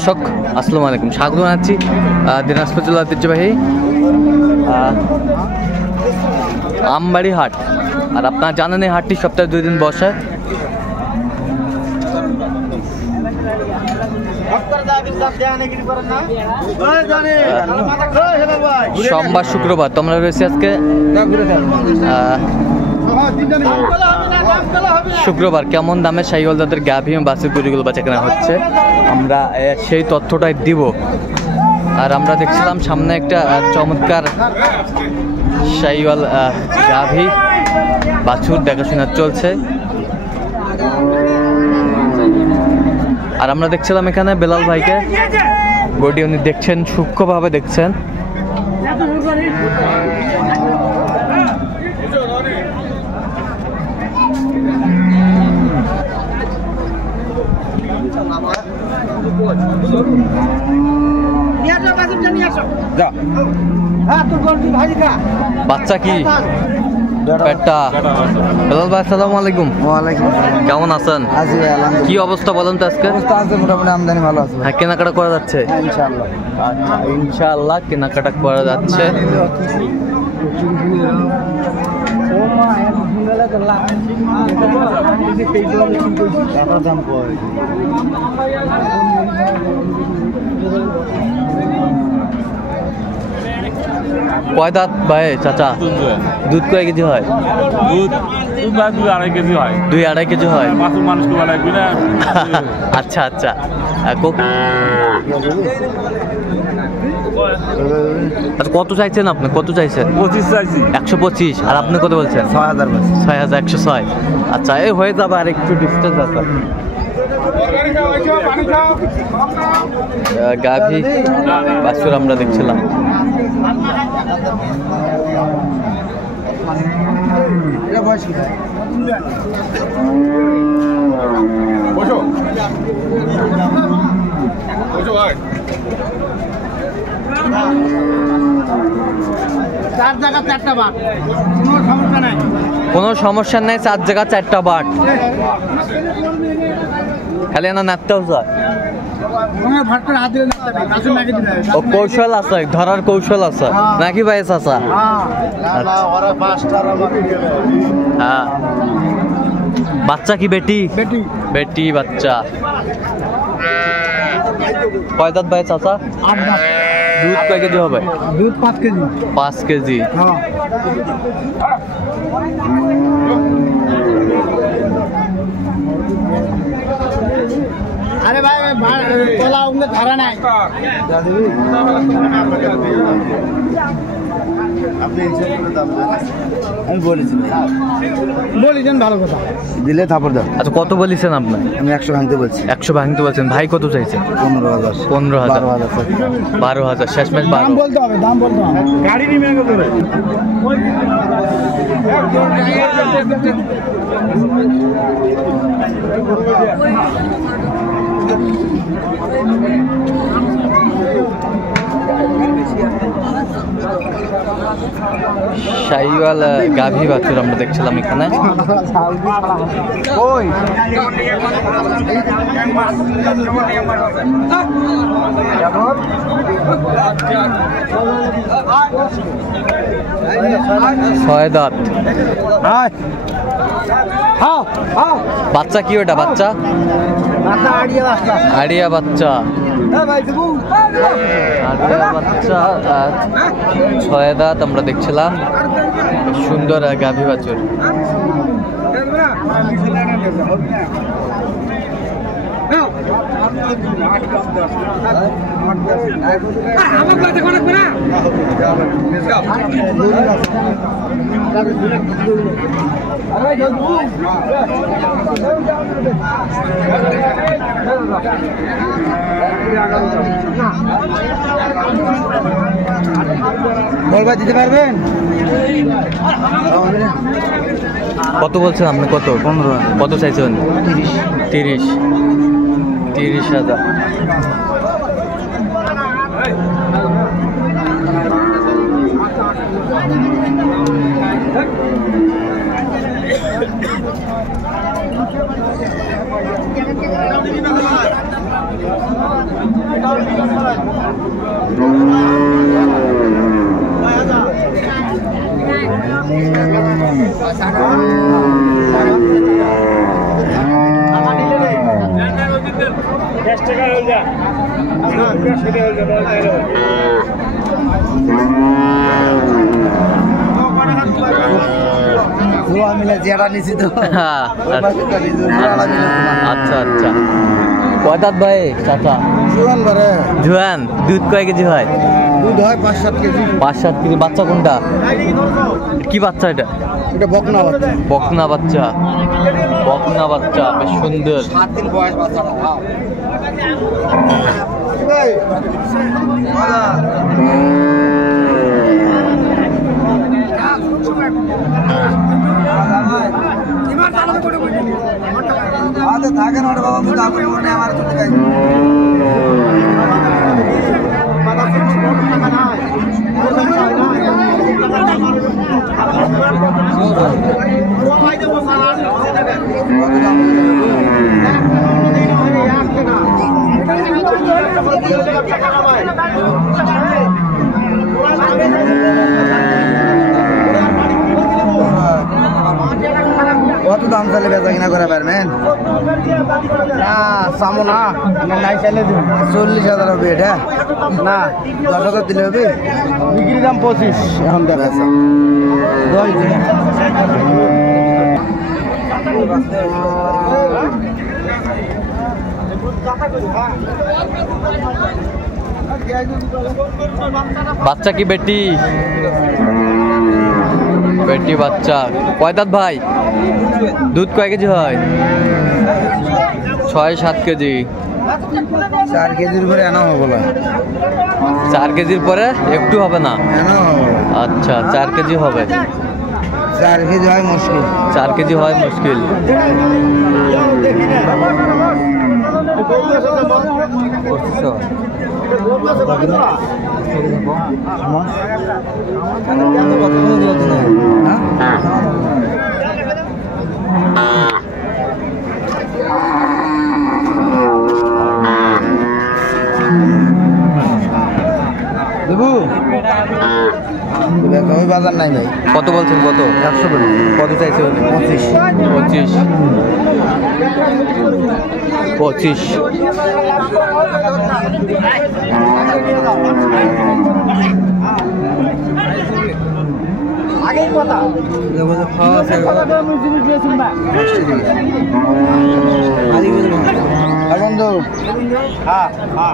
দর্শক আসসালামু আলাইকুম, স্বাগত জানাচ্ছি দিনাজপুর জেলার ঐতিহ্যবাহী আমবাড়ি হাট। আর আপনারা জানেন এই হাটটি সপ্তাহে 2 দিন বসে। সোমবার শুক্রবার তোমরা রয়েছে আজকে শুক্রবার। কেমন দামে শাহিওয়াল জাতের গাভী এবং বাছুর গরুগুলো বেচা কেনা হচ্ছে আমরা সেই তথ্যটাই দিব। আর আমরা দেখছিলাম সামনে একটা চমৎকার শাহিওয়াল গাভী বাছুর দেখাশোনা চলছে। আর আমরা দেখছিলাম এখানে বেলাল ভাইকে, গরুটি উনি দেখছেন, সূক্ষ্মভাবে দেখছেন। বাচ্চা কি পেটটা? বেলাল ভাই আসসালামু আলাইকুম। ওয়ালাইকুম আসসালাম। কেমন আছেন? আছি ভাই, আলহামদুলিল্লাহ। কি অবস্থা বলেন তো আজকে? অবস্থা আছে মোটামুটি, আমদানি ভালো আছে। হ্যাঁ, কেনাকাটা করা যাচ্ছে? হ্যাঁ, ইনশাআল্লাহ। ইনশাআল্লাহ কেনাকাটা করা যাচ্ছে। কয় দাঁত ভাই চাচা? দুধ কয় কেজি হয়? দুধ 2-2.5 কেজি হয়। 2-2.5 কেজি হয়। বাছুর মানুষকে বানাইবি না। আচ্ছা আচ্ছা। কত চাইছেন আপনি? কত চাইছেন? 25 চাইছি। 125। আর আপনি কত বলছেন? 6000। 6106। আচ্ছা, এই হয়ে যাবে, আর একটু ডিস্টেন্স আছে। গাভী বাছুর আমরা দেখছিলাম। কোনো সমস্যা নাই, 4 জায়গা 4টা বাট। খালি না নাচতেও যায়। ও কৌশল আছে, ধরার কৌশল আছে নাকি ভাই চাচা? হ্যাঁ। বাচ্চা কি বেটি? বেটি বাচ্চা। কয় দাঁত ভাই চাচা? দুধ কয় কেজি হবে? দুধ 5 কেজি। 5 কেজি। আরে ভাই তোলা উঙ্গে ধরা নাই। আমি বলেছি ভালো কথা দিলে থাপড় দাও। আচ্ছা, কত বলেছেন আপনি? আমি 100 ভাঙতে বলছি। 100 ভাঙতে বলছেন। ভাই কত চাইছে? 15,000। 15,000। 12,000। শেষমেশ 12। বলতে হবে, দাম বলতে হবে। গাড়ি নিয়ে মেয়ে করে শাহিওয়াল গাভী বাছুর আমরা দেখছিলাম এখানে। ছয় দাঁত। বাচ্চা কি ওটা? বাচ্চা আড়িয়া বাচ্চা। বাচ্চা 6 দাঁত আমরা দেখছিলাম। সুন্দর গাভী বাছুর। বলবা দিতে পারবেন? কত বলছেন আপনি? কত? 15। কত চাইছেন? 30। 30,000। মিলে যেটা নিছি তো হ্যাঁ, আচ্ছা আচ্ছা। কয় দাঁত ভাই চাচা? জুয়ান বারে জুয়ান। দুধ কয় কেজি হয়? দুধ হয় 5-7 কেজি। 5-7 কেজি। বাচ্চা কোনটা? কি বাচ্চা এটা? এটা বকনা বাচ্চা। বকনা বাচ্চা। বকনা বাচ্চা বেশ সুন্দর। 7 দিন বয়স বাচ্চাটা। থাকে না বাবা, আমি কাপড় মনে আমার তো দেখাই কত দাম চাইলে বেচা কিনা করে পারবেন? না সামো না, নাই চাইলে 40,000 হবে এটা। না 10,000 দিলে হবে। বিক্রি দাম 25 এখন দেখা আছে। বাচ্চা কি বেটি? বেটি বাচ্চা। কয় দাঁত ভাই? দুধ কয় কেজি হয়? 6-7 কেজি। 4 কেজির উপরে আনা হবে বলা। 4 কেজির পরে একটু হবে না? আচ্ছা 4 কেজি হবে। 4 কেজি হয় মুশকিল। 4 কেজি হয় মুশকিল। দেবু ওই বাজার নাই ভাই। কত বলছেন? কত? 100 বলি। কত চাইছে? 25। 25। আগেই কথা বন্ধু।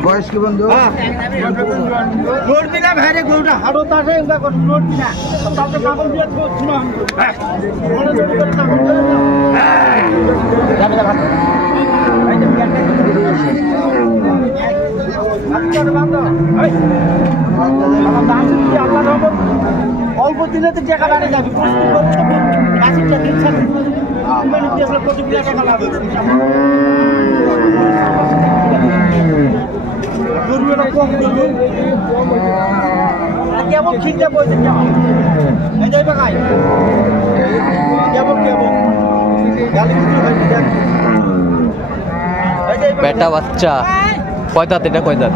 বয়স কি বন্ধু? অল্প দিলে তো টাকা বাড়ে যাবে। কেমন খিলতে পয়সা কেমন কেমন কেমন বেটা বাচ্চা। কয় দাঁত এটা? কয় দাঁত?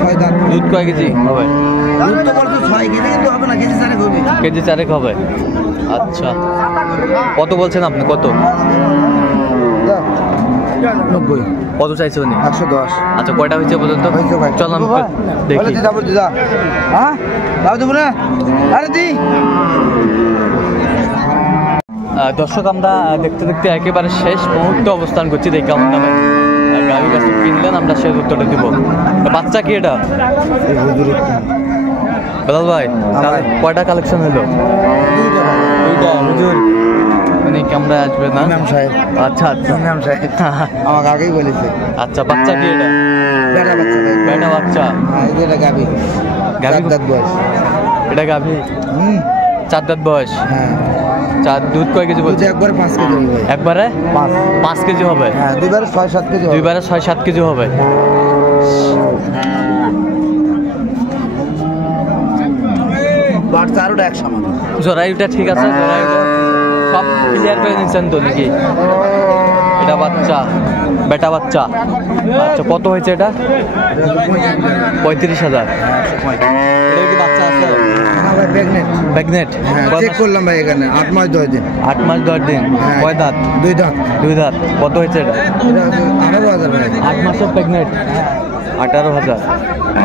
6 দাঁত। দুধ কয় কেজি হবে? দুধ তো বলতে 6 কেজি কিন্তু হবে না, কেজি 4 হবে। কেজি 4 হবে। আচ্ছা কত বলছেন আপনি? কত? 90। কত চাইছে উনি? 110। আচ্ছা কয়টা হয়েছে পর্যন্ত? চল আমি দেখি। হ্যাঁ দাও দেবো না। আরে দি দর্শক আমরা দেখতে দেখতে একেবারে শেষ মুহূর্তে অবস্থান করছি। দেখি কেমন দামে গাড়ি বাছুর কিনলেন, আমরা সেই উত্তরটা দিব। বাচ্চা কি এটা? বেলাল ভাই কয়টা কালেকশন হলো? 2টা। হুজুর উনি ক্যামেরায় আসবে না? ইমাম সাহেব। আচ্ছা আচ্ছা ইমাম সাহেব আমাকে আগেই বলেছে। আচ্ছা বাচ্চা কি এটা? বেটা বাচ্চা। বেটা বাচ্চা। হ্যাঁ এটা গাবি। গাভী? 4 দাঁত বয়স। এটা গাভী? 4 দাঁত বয়স। হ্যাঁ। 4 দুধ কয় কেজি বলছে? একবারে 5 কেজি হবে। একবারে 5 কেজি হবে। হ্যাঁ দুইবারে 6-7 কেজি হবে। দুইবারে 6-7 কেজি হবে। বাচ্চা আরোটা এক সমান। জরায়ুটা ঠিক আছে? জরায়ুটা সব ক্লিয়ার করে নিচ্ছেন তো নাকি? এটা বাচ্চা, বেটা বাচ্চা। আচ্ছা কত হয়েছে এটা? 35,000। এটা কি বাচ্চা আছে? ভাই প্রেগনেন্ট। প্রেগনেন্ট? হ্যাঁ চেক করলাম ভাই এখানে 8 মাস 10 দিন। 8 মাস 10 দিন। হ্যাঁ। কয় দাঁত? 2 দাঁত। 2 দাঁত। কত হয়েছে এটা? এটা হচ্ছে 18,000 ভাই। 8 মাসের প্রেগনেন্ট। 18,000।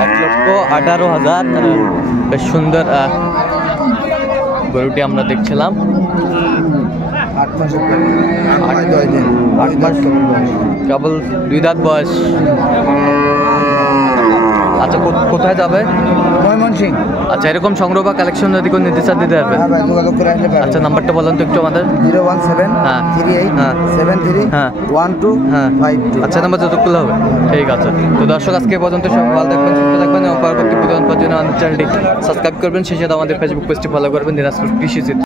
1,18,000। বেশ সুন্দর গরুটি আমরা দেখছিলাম। 8 মাসের প্রেগনেন্ট। 8 মাস 10 দিন। 8 মাস কেবল 2 দাঁত বয়স। আচ্ছা কোথায় যাবে? ময়মনসিং। আচ্ছা এরকম সংগ্রহ বা কালেকশন যদি কোনো নির্দেশ দিতে পারবে? হ্যাঁ ভাই যোগাযোগ করে আসলে পারবেন। আচ্ছা নাম্বারটা বলেন তো একটু আমাদের। 017 হ্যাঁ। 38 হ্যাঁ। 73 হ্যাঁ। 12 হ্যাঁ 52। আচ্ছা নাম্বার যতগুলো হবে ঠিক আছে। তো দর্শক আজকে এ পর্যন্ত সব ভালো থাকবেন সুস্থ থাকবেন এবং পরবর্তী প্রতিদিন পাওয়ার জন্য আমাদের চ্যানেলটি সাবস্ক্রাইব করবেন, সেই সাথে আমাদের ফেসবুক পেজটি ফলো করবেন দিনাজপুর কৃষি চিত্র।